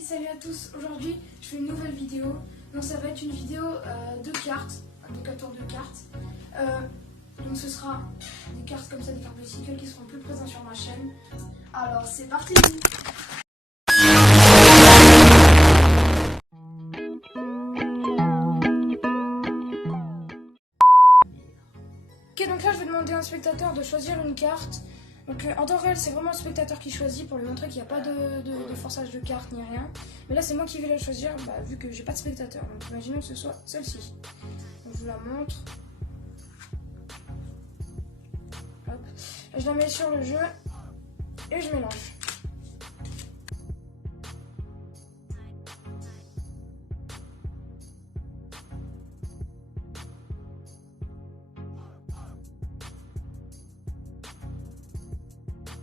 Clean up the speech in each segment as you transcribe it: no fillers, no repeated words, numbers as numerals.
Et salut à tous, aujourd'hui je fais une nouvelle vidéo. Donc ça va être une vidéo de cartes, un décorateur de cartes. Donc ce sera des cartes comme ça, des cartes de cycle qui seront plus présentes sur ma chaîne. Alors c'est parti. Ok, donc là je vais demander à un spectateur de choisir une carte. Donc en temps réel c'est vraiment le spectateur qui choisit pour lui montrer qu'il n'y a pas de forçage de cartes ni rien. Mais là c'est moi qui vais la choisir vu que j'ai pas de spectateur. Donc imaginons que ce soit celle-ci. Donc je vous la montre. Hop. Je la mets sur le jeu et je mélange.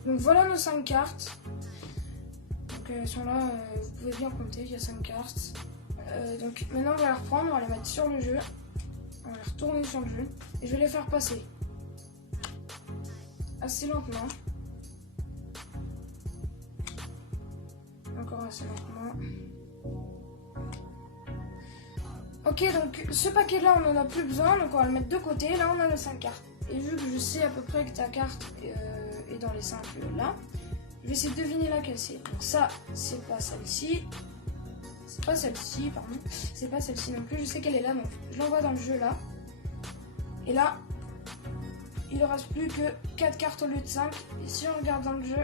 Donc voilà nos 5 cartes. Donc elles sont là, vous pouvez bien compter, il y a 5 cartes. Donc maintenant on va les reprendre, on va les mettre sur le jeu. On va les retourner sur le jeu. Et je vais les faire passer. Assez lentement. Encore assez lentement. Ok, donc ce paquet là on en a plus besoin, donc on va le mettre de côté. Là on a les 5 cartes. Et vu que je sais à peu près que ta carte est dans les 5 là, je vais essayer de deviner laquelle c'est. Donc ça, c'est pas celle-ci. C'est pas celle-ci, pardon. C'est pas celle-ci non plus, je sais qu'elle est là, donc je l'envoie dans le jeu là. Et là, il ne reste plus que 4 cartes au lieu de 5. Et si on regarde dans le jeu,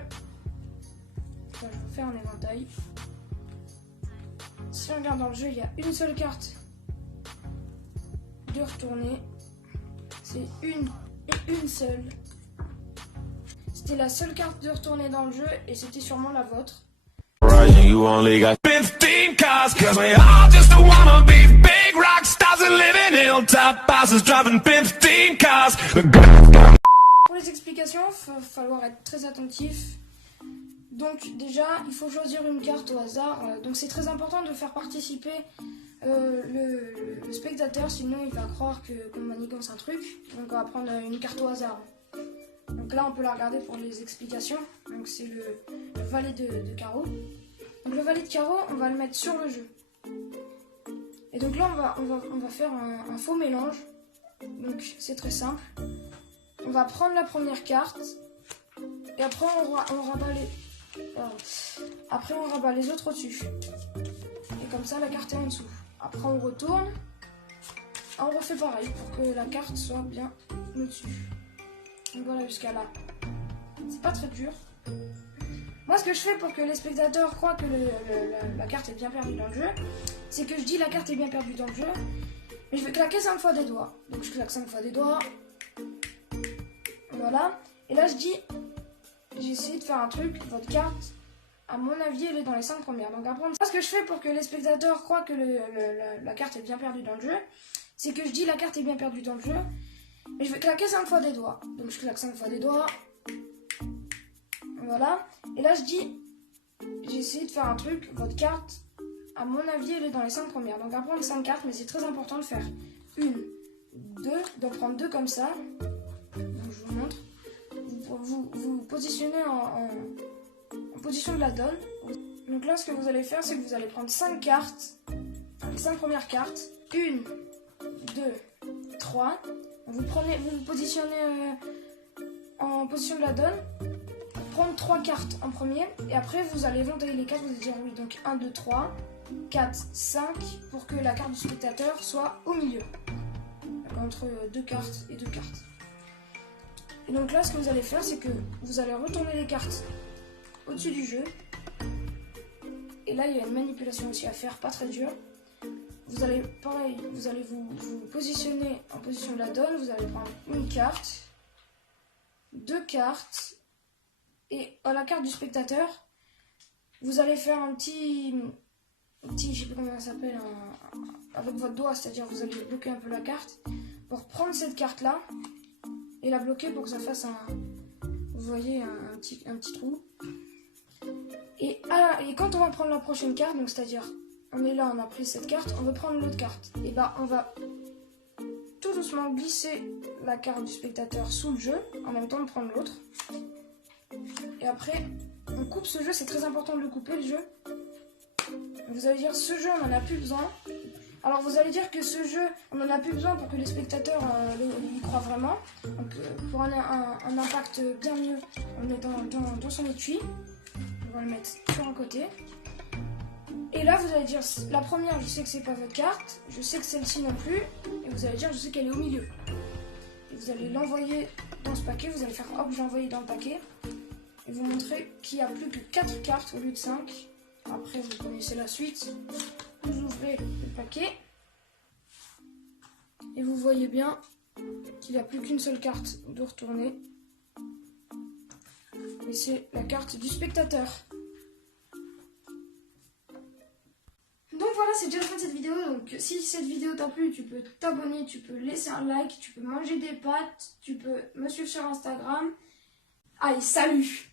je vais vous faire un éventail. Si on regarde dans le jeu, il y a une seule carte de retourner. C'est une et une seule. C'était la seule carte de retourner dans le jeu et c'était sûrement la vôtre. You only got 15 cars, cause we all just wanna be big rock stars and living hilltop houses, driving 15 cars. Pour les explications, il va falloir être très attentif. Donc déjà, il faut choisir une carte au hasard. Donc c'est très important de faire participer le spectateur, sinon il va croire qu'on manigance un truc. Donc on va prendre une carte au hasard. Donc là on peut la regarder pour les explications. Donc c'est le valet de carreau. Donc le valet de carreau, on va le mettre sur le jeu. Et donc là on va faire un faux mélange. Donc c'est très simple. On va prendre la première carte et après on rabat les autres au-dessus. Et comme ça la carte est en dessous. Après on retourne. On refait pareil pour que la carte soit bien au-dessus. Donc voilà jusqu'à là. C'est pas très dur. Moi ce que je fais pour que les spectateurs croient que la carte est bien perdue dans le jeu, c'est que je dis la carte est bien perdue dans le jeu, mais je vais claquer 5 fois des doigts. Donc je claque 5 fois des doigts. Voilà. Et là je dis, j'ai essayé de faire un truc, votre carte, à mon avis elle est dans les 5 premières. Donc après, ce que je fais pour que les spectateurs croient que la carte est bien perdue dans le jeu, c'est que je dis la carte est bien perdue dans le jeu, mais je vais claquer 5 fois des doigts. Donc je claque 5 fois des doigts. Voilà. Et là je dis, j'ai essayé de faire un truc, votre carte, à mon avis elle est dans les 5 premières. Donc après on a 5 cartes, mais c'est très important de faire une, deux, d'en prendre 2 comme ça. Donc je vous montre. Vous positionnez en position de la donne. Donc là ce que vous allez faire, c'est que vous allez prendre 5 cartes, les 5 premières cartes. 1, 2, 3. Vous vous positionnez en position de la donne. Prendre 3 cartes en premier. Et après vous allez éventailler les cartes. Vous allez dire oui. Donc 1, 2, 3, 4, 5. Pour que la carte du spectateur soit au milieu. Entre 2 cartes et 2 cartes. Et donc là ce que vous allez faire, c'est que vous allez retourner les cartes au-dessus du jeu. Et là il y a une manipulation aussi à faire, pas très dure. Vous allez, pareil, vous allez vous positionner en position de la donne. Vous allez prendre une carte, 2 cartes, et à la carte du spectateur, vous allez faire un petit je sais pas comment ça s'appelle, avec votre doigt, c'est-à-dire vous allez bloquer un peu la carte pour prendre cette carte là et la bloquer pour que ça fasse vous voyez, un petit trou. Et quand on va prendre la prochaine carte, donc c'est-à-dire on est là, on a pris cette carte, on veut prendre l'autre carte. Et on va tout doucement glisser la carte du spectateur sous le jeu, en même temps de prendre l'autre. Et après, on coupe ce jeu, c'est très important de le couper le jeu. Vous allez dire ce jeu on n'en a plus besoin. Alors vous allez dire que ce jeu on n'en a plus besoin pour que les spectateurs y croient vraiment. Donc pour un impact bien mieux, on le met dans son étui. On va le mettre sur un côté. Et là vous allez dire la première je sais que c'est pas votre carte, je sais que celle-ci non plus. Et vous allez dire je sais qu'elle est au milieu. Et vous allez l'envoyer dans ce paquet, vous allez faire hop, j'ai envoyé dans le paquet. Et vous montrer qu'il n'y a plus que 4 cartes au lieu de 5. Après vous connaissez la suite. Vous ouvrez le paquet. Et vous voyez bien qu'il n'y a plus qu'une seule carte de retourner. Et c'est la carte du spectateur. Donc voilà, c'est déjà la fin de cette vidéo. Donc si cette vidéo t'a plu, tu peux t'abonner, tu peux laisser un like, tu peux manger des pâtes, tu peux me suivre sur Instagram. Allez, salut!